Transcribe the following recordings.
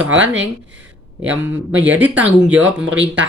persoalan yang menjadi tanggung jawab pemerintah.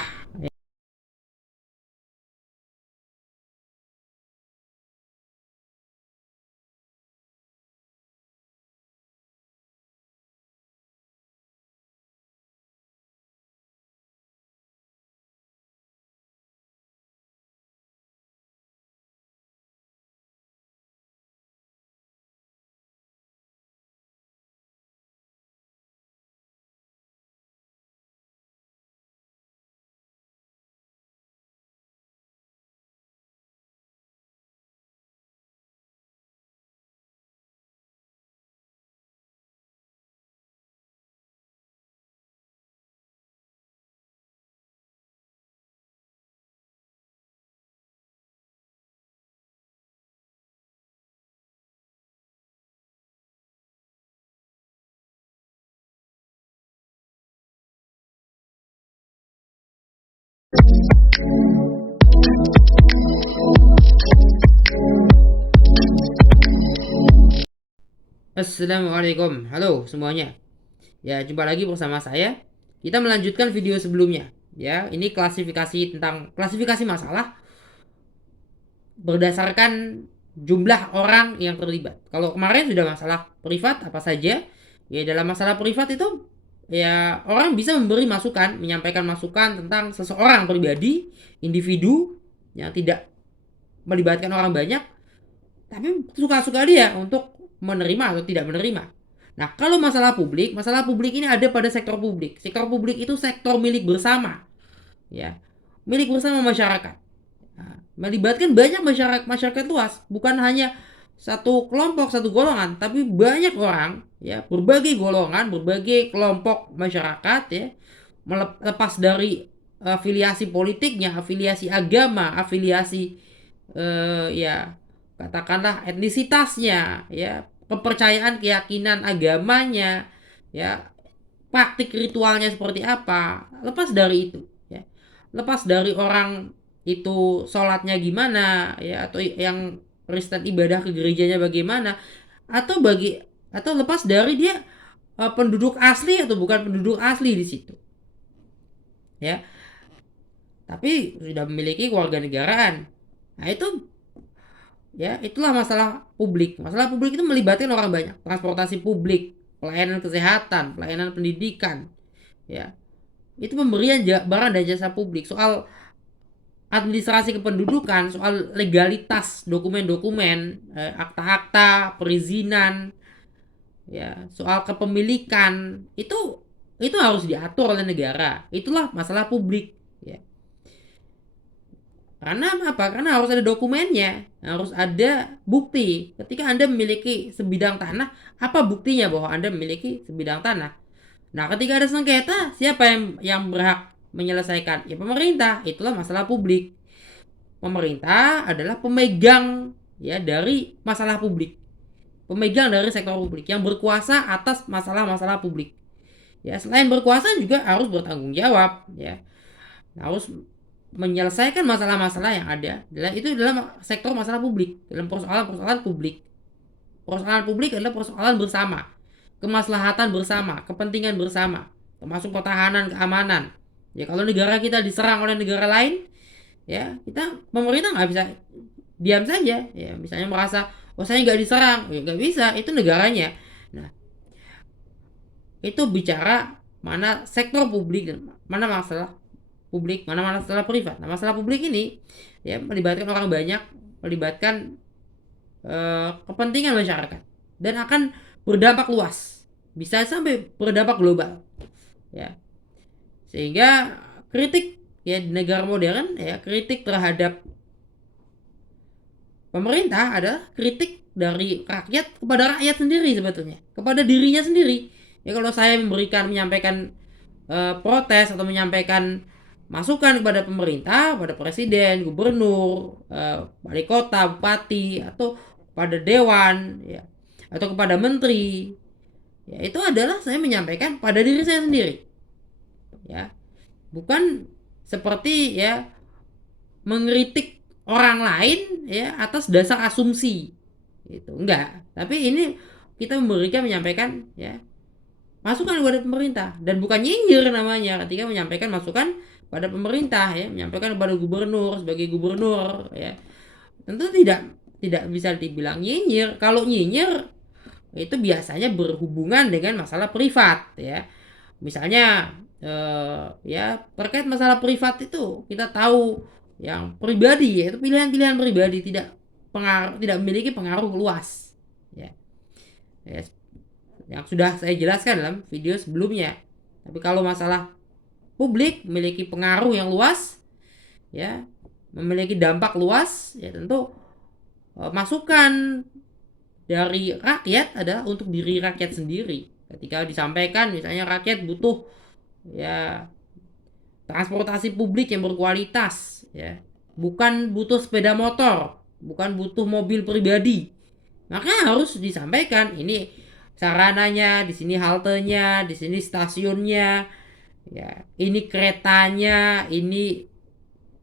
Assalamualaikum, halo semuanya. Ya, jumpa lagi bersama saya. Kita melanjutkan video sebelumnya. Ya, ini klasifikasi masalah berdasarkan jumlah orang yang terlibat. Kalau kemarin sudah masalah privat apa saja, ya dalam masalah privat itu ya orang bisa memberi masukan, menyampaikan masukan tentang seseorang pribadi, individu yang tidak melibatkan orang banyak, tapi suka-suka dia untuk menerima atau tidak menerima. Nah, kalau masalah publik ini ada pada sektor publik. Sektor publik itu sektor milik bersama, ya, milik bersama masyarakat. Nah, melibatkan banyak masyarakat luas, bukan hanya satu kelompok, satu golongan, tapi banyak orang, ya, berbagai golongan, berbagai kelompok masyarakat, ya, melepas dari afiliasi politiknya, afiliasi agama, afiliasi ya katakanlah etnisitasnya, ya, kepercayaan, keyakinan agamanya, ya, praktik ritualnya seperti apa, lepas dari itu, ya, lepas dari orang itu sholatnya gimana, ya, atau yang Kristen ibadah ke gerejanya bagaimana, atau lepas dari dia penduduk asli atau bukan penduduk asli di situ, ya, tapi sudah memiliki kewarganegaraan. Nah, itu, ya, itulah masalah publik itu melibatkan orang banyak. Transportasi publik, pelayanan kesehatan, pelayanan pendidikan, ya, itu pemberian barang dan jasa publik. Soal administrasi kependudukan, soal legalitas dokumen-dokumen, akta-akta perizinan, ya, soal kepemilikan, itu harus diatur oleh negara. Itulah masalah publik, ya. Karena apa? Karena harus ada dokumennya, harus ada bukti. Ketika Anda memiliki sebidang tanah, apa buktinya bahwa Anda memiliki sebidang tanah? Nah, ketika ada sengketa, siapa yang berhak menyelesaikan? Ya, pemerintah. Itulah masalah publik. Pemerintah adalah pemegang, ya, dari masalah publik. Pemegang dari sektor publik yang berkuasa atas masalah-masalah publik. Ya, selain berkuasa juga harus bertanggung jawab, ya. Harus menyelesaikan masalah-masalah yang ada. Itu dalam sektor masalah publik, dalam persoalan-persoalan publik. Persoalan publik adalah persoalan bersama, kemaslahatan bersama, kepentingan bersama, termasuk pertahanan keamanan. Ya, kalau negara kita diserang oleh negara lain, ya, pemerintah nggak bisa diam saja. Ya, misalnya merasa, oh, saya nggak diserang, ya nggak bisa, itu negaranya. Nah, itu bicara mana sektor publik dan mana masalah publik, mana masalah privat. Nah, masalah publik ini, ya, melibatkan orang banyak, melibatkan kepentingan masyarakat, dan akan berdampak luas, bisa sampai berdampak global, ya. Sehingga kritik, ya, di negara modern, ya, kritik terhadap pemerintah adalah kritik dari rakyat kepada rakyat sendiri, sebetulnya kepada dirinya sendiri. Ya, kalau saya menyampaikan protes atau menyampaikan masukan kepada pemerintah, pada presiden, gubernur, wali kota, bupati, atau pada dewan, ya, atau kepada menteri, ya, itu adalah saya menyampaikan pada diri saya sendiri, ya, bukan seperti, ya, mengkritik orang lain, ya, atas dasar asumsi, itu enggak. Tapi ini kita menyampaikan, ya, masukan kepada pemerintah, dan bukan nyinyir namanya ketika menyampaikan masukan pada pemerintah, ya, menyampaikan kepada gubernur sebagai gubernur, ya. Tentu tidak bisa dibilang nyinyir. Kalau nyinyir itu biasanya berhubungan dengan masalah privat, ya. Misalnya ya terkait masalah privat itu kita tahu yang pribadi, yaitu pilihan-pilihan pribadi tidak memiliki pengaruh luas, ya. Ya, yang sudah saya jelaskan dalam video sebelumnya. Tapi kalau masalah publik memiliki pengaruh yang luas, ya, memiliki dampak luas, ya tentu masukan dari rakyat adalah untuk diri rakyat sendiri. Ketika disampaikan misalnya rakyat butuh, ya, transportasi publik yang berkualitas, ya, bukan butuh sepeda motor, bukan butuh mobil pribadi, maka harus disampaikan ini sarananya, di sini haltenya, di sini stasiunnya, ya, ini keretanya, ini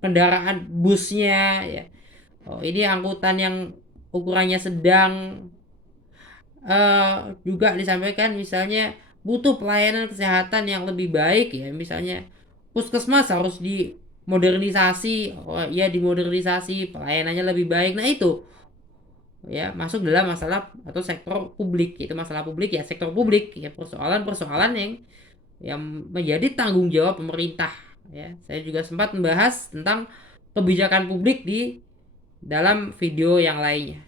kendaraan busnya, ya. Oh, ini angkutan yang ukurannya sedang. Juga disampaikan misalnya butuh pelayanan kesehatan yang lebih baik, ya, misalnya puskesmas harus dimodernisasi. Oh ya, dimodernisasi, pelayanannya lebih baik. Nah itu, ya, masuk dalam masalah atau sektor publik. Itu masalah publik, ya, sektor publik, ya, persoalan-persoalan yang menjadi tanggung jawab pemerintah, ya. Saya juga sempat membahas tentang kebijakan publik di dalam video yang lainnya.